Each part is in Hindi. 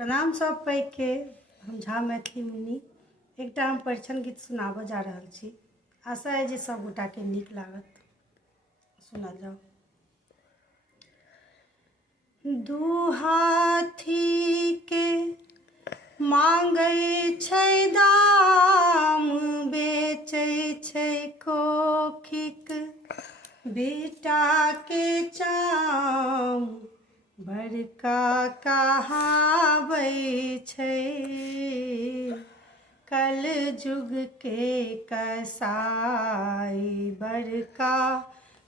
प्रणाम सब पैघ के। हम झा मैथिली मुनि एकटा हम परिछन गीत सुनाबऽ जा रहल छी। आशा है जे सब गोटा के नीक लागत। सुनल जाओ। दू हाथी के मांगै छै दाम, बेचै छै कोखिक बेटा के चाम, बड़का कहाबै छै कल जुग के कसाई, बड़का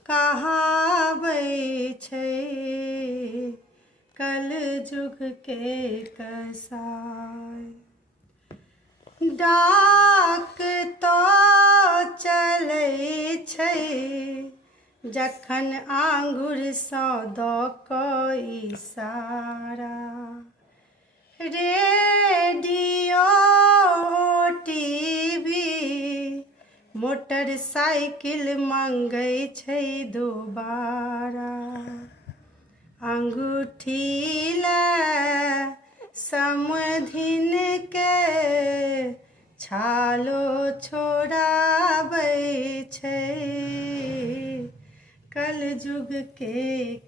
कहाबै छै कल जुग के कसाई। डाक तऽ चलै छै जखन आँगुर सँ दऽ कऽ इशारा, रेडियो टीवी मोटरसाइकिल मंगै छै दोबारा, अंगूठी लए समधिन के छालो छोड़ाबै छै कल जुग के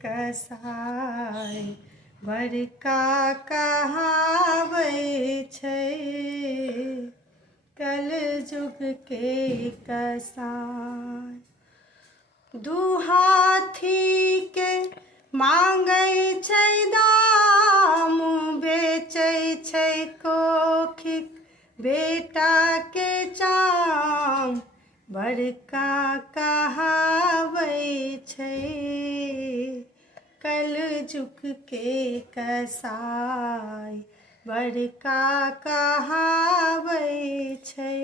कसाई, बड़का कहाबै छै कल जुग के कसाई। दू हाथी के मांगै छै दाम, बेचै छै कोखिक बेटा के चाम, बड़का कहाबै छै कल जुग के कसाई, बड़का कहाबै छै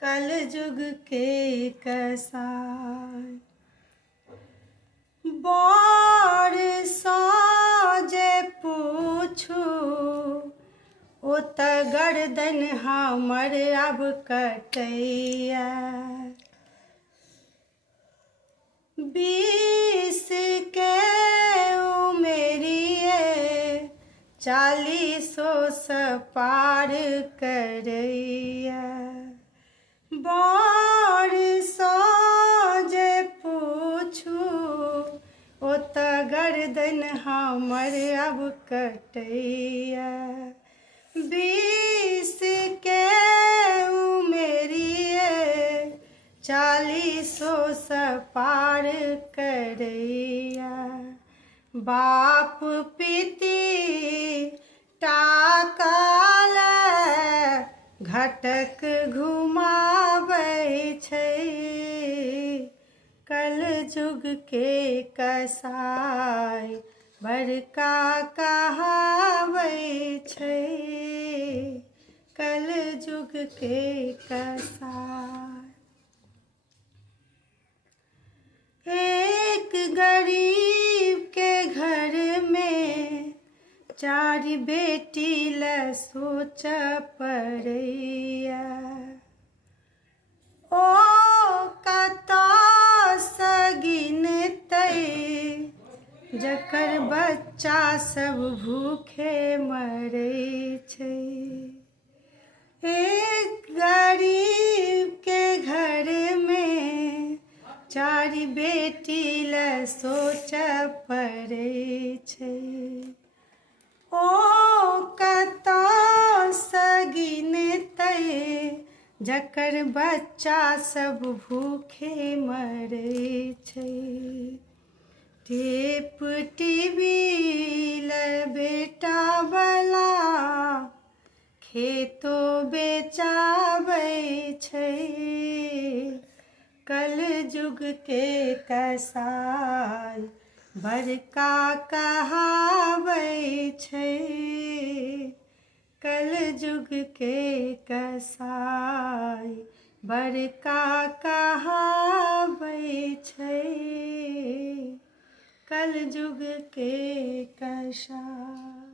कल जुग के कसाई। बड़ सँ जे पूछू ओ तऽ गर्दन हमर अब कटैया, 20 के उमेरिए 40 सँ पार करैया। बड़ सँ जे पूछू ओ तऽ गर्दन हमर अब कटैया, 20 के उमेरिए 40 सँ पार करैया। बाप पीती टाका लए घटक घुमाबै छै कल जुग के कसाई, बड़का कहाबै छै कल जुग के कसाई। एक गरीब के घर में 4 बेटी लए सोच पड़ैया, ओ कतऽ सँ गिनतै जकर बच्चा सब भूखे मरै छै। एक गरीब के घर में 4 बेटी लए सोच पड़ै छै, ओ कतऽ सँ गिनतै जकर बच्चा सब भूखे मरै छै। टेप टीवी लए बेटा बला खेतो बेचाबै छै कल जुग के कसाई, बड़का कहाबै छै कल जुग के कसाई, बड़का कहाबै छै कल जुग के कसाई।